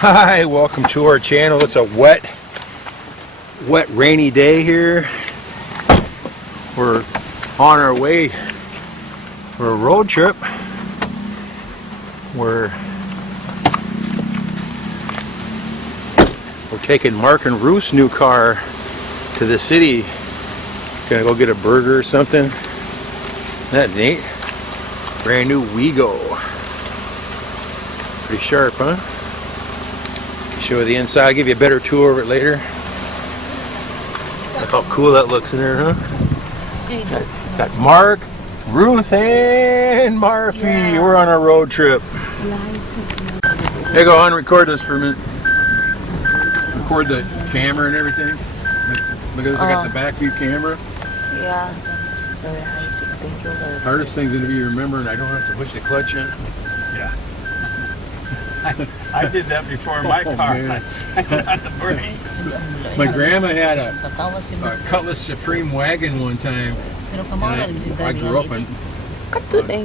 Hi, welcome to our channel. It's a wet, rainy day here. We're on our way for a road trip. We're taking Mark and Ruth's new car to the city. Gonna go get a burger or something. Isn't that neat? Brand new Wego. Pretty sharp, huh? Show you the inside. I'll give you a better tour of it later. Look how cool that looks in there, huh? Got Mark, Ruth, and Murphy. Yeah. We're on a road trip. Hey, go on, record this for a minute. Record the camera and everything. Look at this, I got the back view camera. Yeah. Hardest thing's going to be remembering I don't have to push the clutch in. Yeah. I did that before my car. I slammed on the brakes. My grandma had a Cutlass Supreme wagon one time. And I grew up in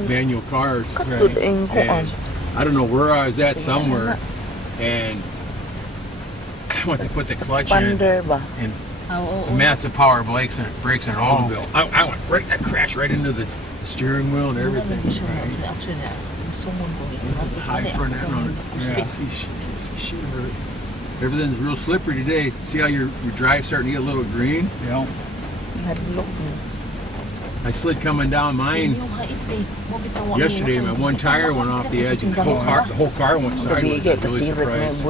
manual cars. And I don't know where I was at somewhere, and I went to put the clutch in, and massive power brakes and an automobile. I went right, I crashed right into the steering wheel and everything. High front end on it. Yeah, see, everything's real slippery today. See how your drive's starting to get a little green? Yeah. I slid coming down mine yesterday. My one tire went off the edge, and the whole car went sideways. I was really surprised.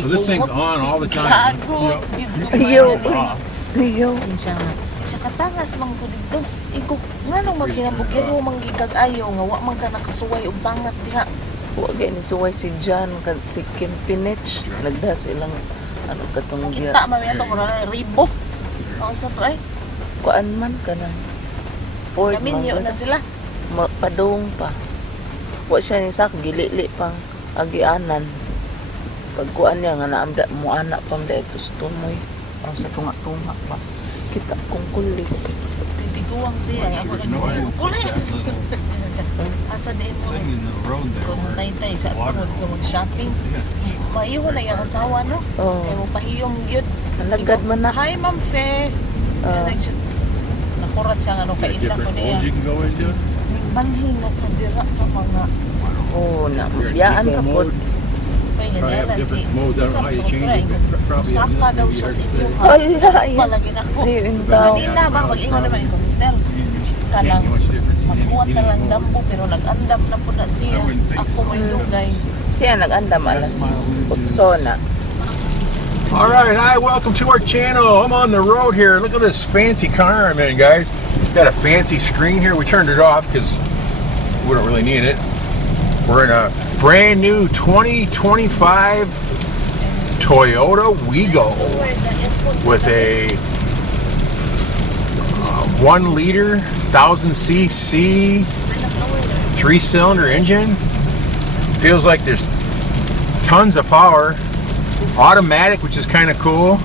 So this thing's on all the time. Katangas man ko dito. Iko nganong magkinabugiro manggigag-ayo nga wa man ka nakasuway og tangas diha. Wa gani suway si John kad si Kim Pinich nagdas ilang ano katong giya. Kita man ato ko na ribo. Ang sa to ay kuan man kana. Ford minyo na sila. Padung pa. Wa siya ni sak gilili pang agianan. Pagkuan niya nga naamda mo anak pam da ito tumoy. Ang sa tunga-tunga pa. Kita kong kulis. Titiguang siya. Ako lang kulis. Asa din mo. Kung tay-tay sa atod ka mag-shopping. Maiho na yung asawa, no? Kaya mo pahiyong yun. Nalagad man na. Hi, Ma'am Fe. Nakurat siya nga, kaila ko niya. Manhin na sa dira ka mga. Oo, nabiyaan ka po. Probably have different modes. I don't know how you change it, but probably daw siya sa inyo. Palagin ako. Kanina ba, mag-ingon naman ito, Mister. Kanang magbuhat na lang dambo, pero nag-andam na po na siya. Ako may dugay. Siya nag-andam alas 8 na. Alright, hi, welcome to our channel. I'm on the road here. Look at this fancy car I'm in, guys. Got a fancy screen here. We turned it off because we don't really need it. We're in a brand new 2025 Toyota Wego with a 1 liter 1000cc 3-cylinder engine. Feels like there's tons of power. Automatic, which is kind of cool.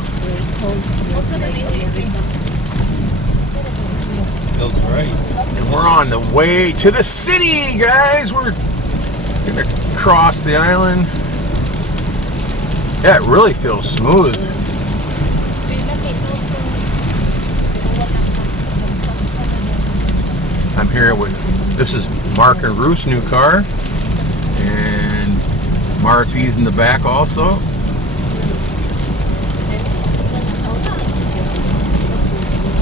Feels right. And we're on the way to the city, guys. We're gonna cross the island. Yeah, it really feels smooth. I'm here with, this is Mark and Ruth's new car, and Murphy's in the back also.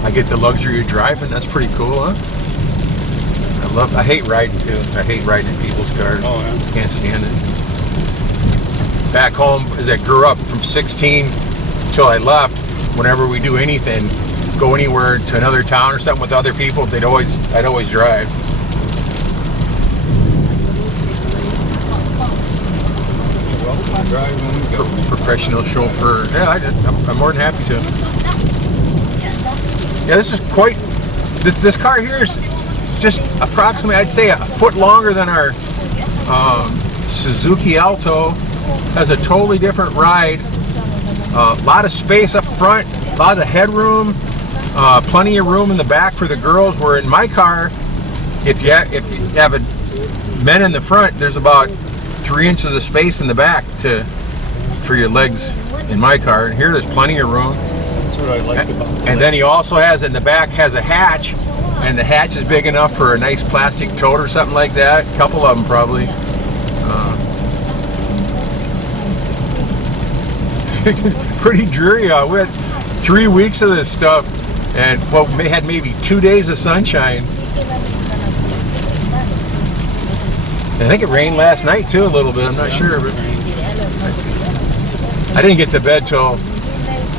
I get the luxury of driving. That's pretty cool, huh? I hate riding too. I hate riding in people's cars. Oh, yeah. Can't stand it. Back home, as I grew up from 16 until I left, whenever we do anything, go anywhere to another town or something with other people, I'd always drive. Professional chauffeur. Yeah, I'm more than happy to. Yeah, this is quite. This car here is just approximately, I'd say, a foot longer than our Suzuki Alto. Has a totally different ride. A lot of space up front, a lot of headroom, plenty of room in the back for the girls. Where in my car, if you have a men in the front, there's about 3 inches of space in the back for your legs in my car. And here there's plenty of room. That's what I liked about it. And then he also has in the back has a hatch, and the hatch is big enough for a nice plastic tote or something like that. A couple of them probably. Pretty dreary. We had 3 weeks of this stuff, and well, we had maybe 2 days of sunshine. I think it rained last night too a little bit. I'm not sure, but I didn't get to bed till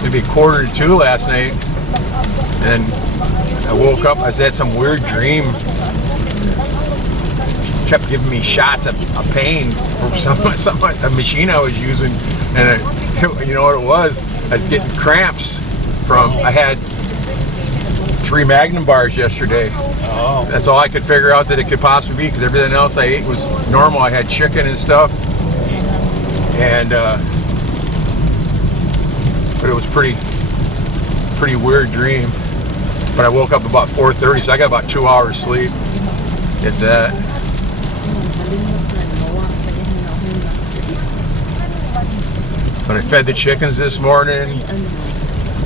maybe 1:45 last night, and I woke up. I had some weird dream. Kept giving me shots of pain from some a machine I was using, and you know what it was? I was getting cramps from. I had 3 Magnum bars yesterday. Oh. That's all I could figure out that it could possibly be, because everything else I ate was normal. I had chicken and stuff, and but it was pretty weird dream. But I woke up about 4:30, so I got about 2 hours sleep. If that. But I fed the chickens this morning.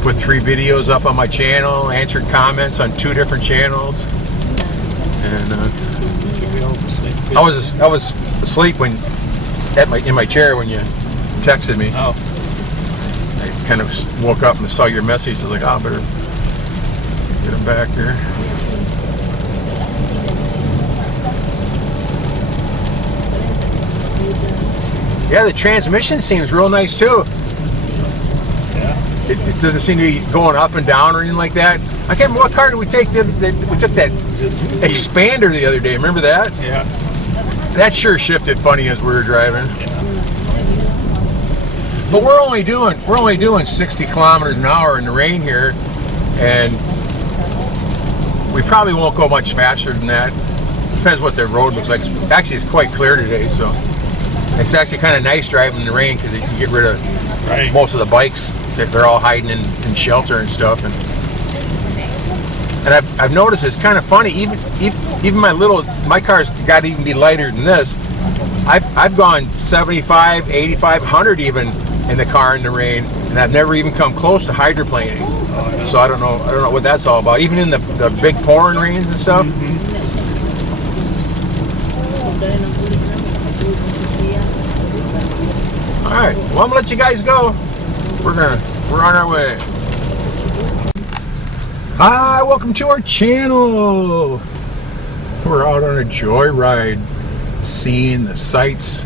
Put 3 videos up on my channel. Answered comments on 2 different channels. And I was asleep when in my chair when you texted me. Oh. I kind of woke up and saw your message. I was like, oh, I better get him back here. Yeah, the transmission seems real nice too. It doesn't seem to be going up and down or anything like that. I can't remember what car did we take. We took that expander the other day. Remember that? Yeah. That sure shifted funny as we were driving. But we're only doing 60 kilometers an hour in the rain here, and we probably won't go much faster than that. Depends what the road looks like. Actually, it's quite clear today, so it's actually kind of nice driving in the rain because you get rid of most of the bikes. They're all hiding in shelter and stuff, and I've noticed it's kind of funny. Even my car's got to even be lighter than this. I've gone 75, 85, 100 even in the car in the rain, and I've never even come close to hydroplaning. So I don't know what that's all about. Even in the big pouring rains and stuff. All right, well, I'm gonna let you guys go. We're on our way. Hi, welcome to our channel. We're out on a joyride, seeing the sights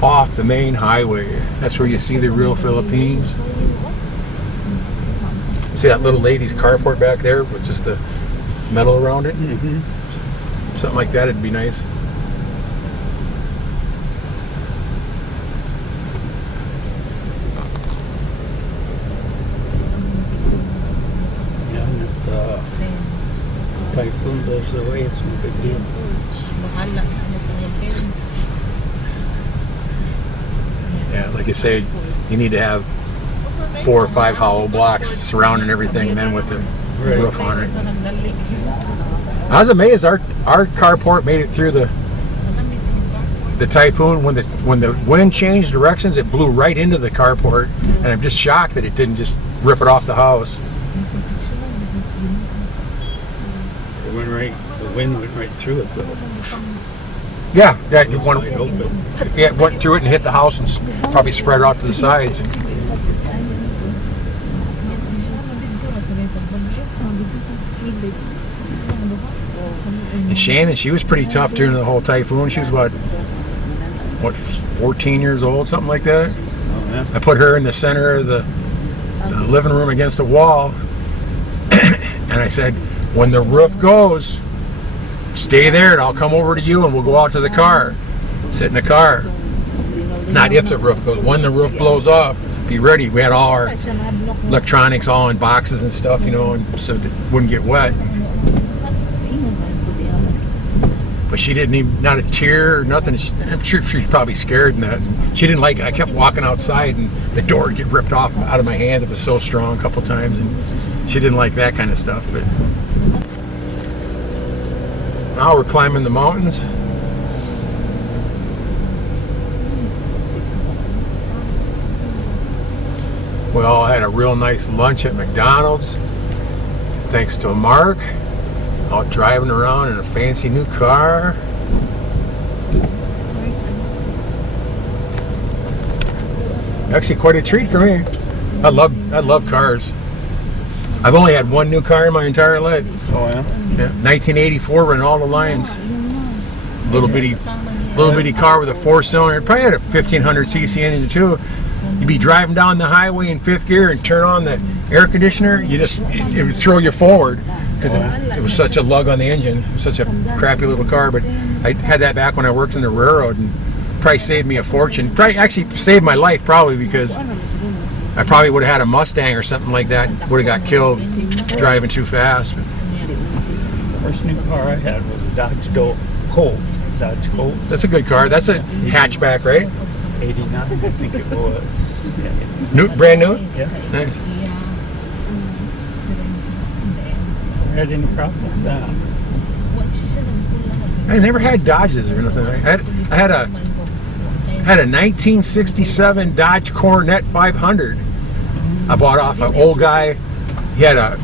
off the main highway. That's where you see the real Philippines. See that little lady's carport back there with just the metal around it? Mm-hmm. Something like that, it'd be nice. Typhoon blows away, it's no big deal. Yeah, like I say, you need to have 4 or 5 hollow blocks surrounding everything, and then with the roof on it. I was amazed our carport made it through the typhoon. When the wind changed directions, it blew right into the carport, and I'm just shocked that it didn't just rip it off the house. The wind went right through it though. Yeah, it went through it and hit the house and probably spread out to the sides. And Shannon, she was pretty tough during the whole typhoon. She was what 14 years old, something like that. Oh, yeah. I put her in the center of the living room against the wall, and I said, when the roof goes, stay there and I'll come over to you and we'll go out to the car. Sit in the car. Not if the roof goes. When the roof blows off, be ready. We had all our electronics all in boxes and stuff, and so it wouldn't get wet. But she didn't even, not a tear or nothing. I'm sure she's probably scared and that. She didn't like it. I kept walking outside and the door would get ripped off out of my hands. It was so strong a couple times, and she didn't like that kind of stuff. But Now we're climbing the mountains. We all had a real nice lunch at McDonald's. Thanks to Mark. Out driving around in a fancy new car. Actually quite a treat for me. I love cars. I've only had one new car in my entire life. Oh yeah? Yeah, 1984 running all the lines. Little bitty car with a 4-cylinder. It probably had a 1500cc engine too. You'd be driving down the highway in 5th gear and turn on the air conditioner. It would throw you forward because it was such a lug on the engine. It was such a crappy little car. But I had that back when I worked in the railroad, and probably saved me a fortune. Probably actually saved my life, probably, because I probably would have had a Mustang or something like that. Would have got killed driving too fast. But First new car I had was a Dodge Colt. Dodge Colt. that's a good car. That's a hatchback, right? 89, I think it was. Yeah. New, brand new? Yeah. Nice. I had any problem with that. I never had Dodges or anything. I had a 1967 Dodge Coronet 500. I bought off an old guy. He had a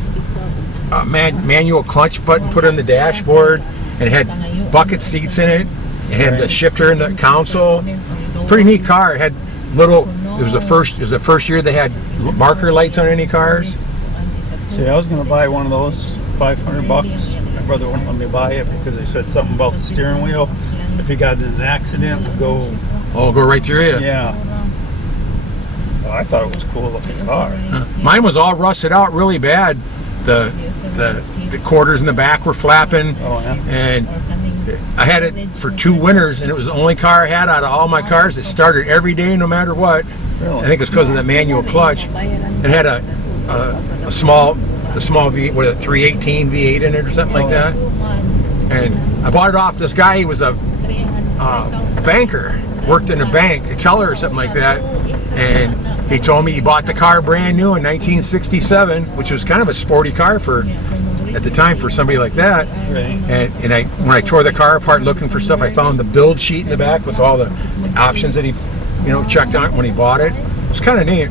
manual clutch button put on the dashboard, and it had bucket seats in it. It had the shifter in the console. Pretty neat car. It had little. It was the first year they had marker lights on any cars. See, I was going to buy one of those, $500. My brother wouldn't let me buy it because they said something about the steering wheel. If he got in an accident, it would go. Oh, go right through you. Yeah. Well, I thought it was a cool looking car. Mine was all rusted out really bad. The quarters in the back were flapping. Oh, yeah. And I had it for 2 winters, and it was the only car I had out of all my cars that started every day, no matter what. Really? I think it's because of the manual clutch. It had a small V with a 318 V8 in it or something like that. And I bought it off this guy. He was a banker, worked in a bank, a teller or something like that. And he told me he bought the car brand new in 1967, which was kind of a sporty car at the time for somebody like that. Right. And when I tore the car apart looking for stuff, I found the build sheet in the back with all the options that he, checked on when he bought it. It was kind of neat.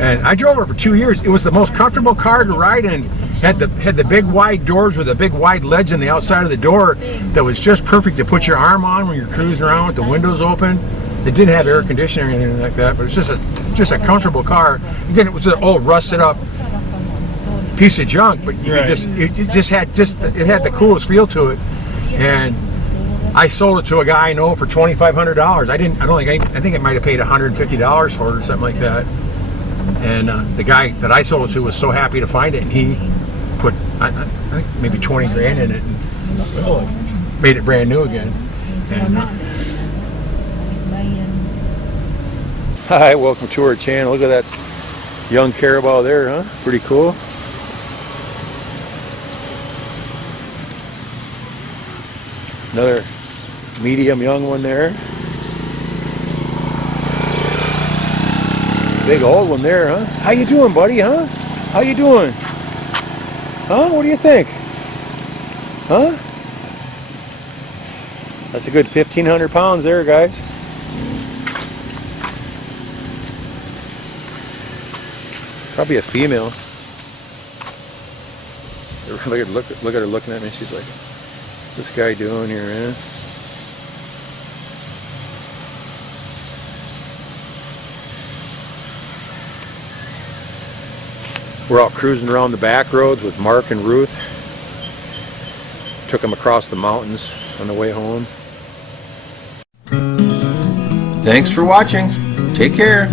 And I drove it for 2 years. It was the most comfortable car to ride in. Had the big wide doors with a big wide ledge on the outside of the door that was just perfect to put your arm on when you're cruising around with the windows open. It didn't have air conditioning or anything like that, but it's just a comfortable car. Again, it was an old rusted up piece of junk, but you could it had the coolest feel to it. And I sold it to a guy I know for $2,500. I think it might have paid $150 for it or something like that. And the guy that I sold it to was so happy to find it, and he put I think maybe 20 grand in it and made it brand new again. And hi, welcome to our channel. Look at that young Carabao there, huh? Pretty cool. Another medium young one there. Big old one there, huh? How you doing, buddy, huh? How you doing? Huh? What do you think? Huh? That's a good 1,500 pounds there, guys. Probably a female. Look at her looking at me. She's like, what's this guy doing here, man? We're out cruising around the back roads with Mark and Ruth. Took them across the mountains on the way home. Thanks for watching. Take care.